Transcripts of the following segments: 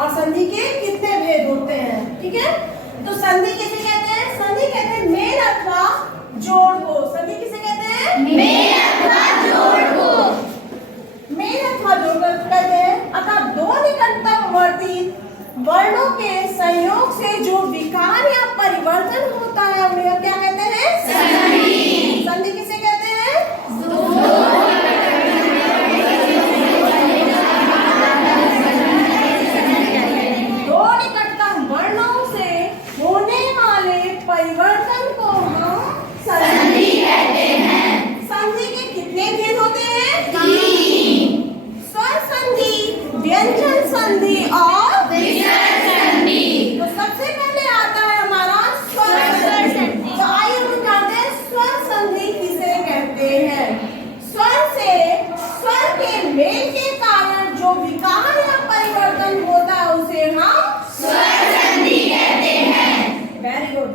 और संधि के कितने भेद होते हैं, ठीक है। तो संधि किसे कहते हैं? संधि कहते हैं मेल अथवा जोड़ को। संधि किसे कहते हैं? मेल अथवा जोड़ को। मेल अथवा जोड़ को कहते हैं। अतः दो निकटतम वर्ती वर्णों के संयोग से जो विकार या परिवर्तन होता है उन्हें क्या कहते हैं? संधि। संधि किसे कहते हैं? दो निकटतम वर्णों से होने वाले परिवर्तन को हम संधि कहते हैं। संधि के कितने भेद होते हैं? 3। स्वर संधि, व्यंजन संधि और विसर्ग संधि। तो सबसे पहले आता है हमारा स्वर संधि। तो आइए हम जानते हैं स्वर संधि किसे कहते हैं। स्वर से स्वर के मेल के कारण जो विकार या परिवर्तन होता है उसे हम स्वर संधि कहते हैं। Very good.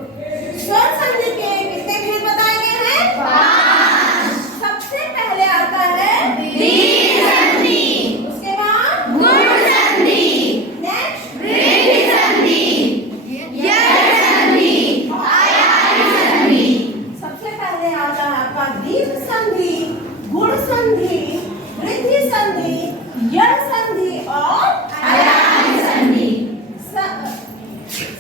स्वर संधि के कितने भेद बताए गए हैं? 5। सबसे पहले आता है दीर्घ संधि। उसके बाद गुण संधि। नेक्स्ट वृद्धि संधि। यड़ संधि। आयारी संधि। सबसे पहले आता है आपका दीर्घ संधि, गुण संधि, वृद्धि संधि, यड़ संधि और आयारी संधि।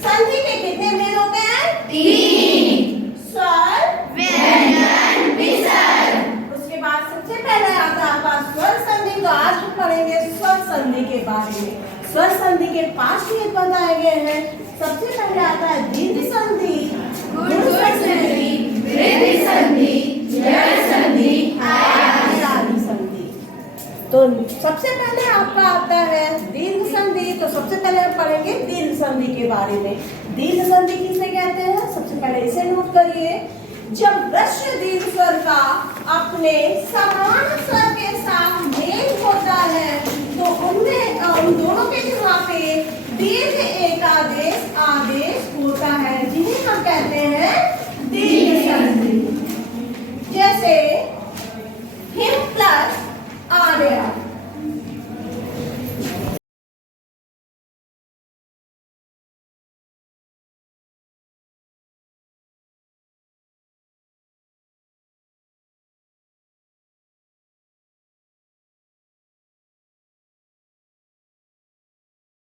संधि के कितने भेद होते हैं? 3। स्वर, व्यंजन, विसर्ग। उसके बाद सबसे पहले आता है आपका स्वर संधि। तो आज हम पढ़ेंगे स्वर संधि के बारे में। स्वर संधि के 5 भेद बताए गए हैं। सबसे पहले आता है दीर्घ संधि, गुण संधि, वृद्धि संधि, यड़ संधि, आयारी संधि। तो सबसे पहले आपका आता है दीर्घ संधि। तो सबसे पहले हम पढ़ेंगे दीर्घ संधि के बारे में। दीर्घ संधि किसे कहते हैं? सबसे पहले इसे नोट करिए। जब ह्रस्व दीर्घ स्वर का अपने समान स्वर के साथ मेल होता है तो उनमें उन दोनों के जगह पे दीर्घ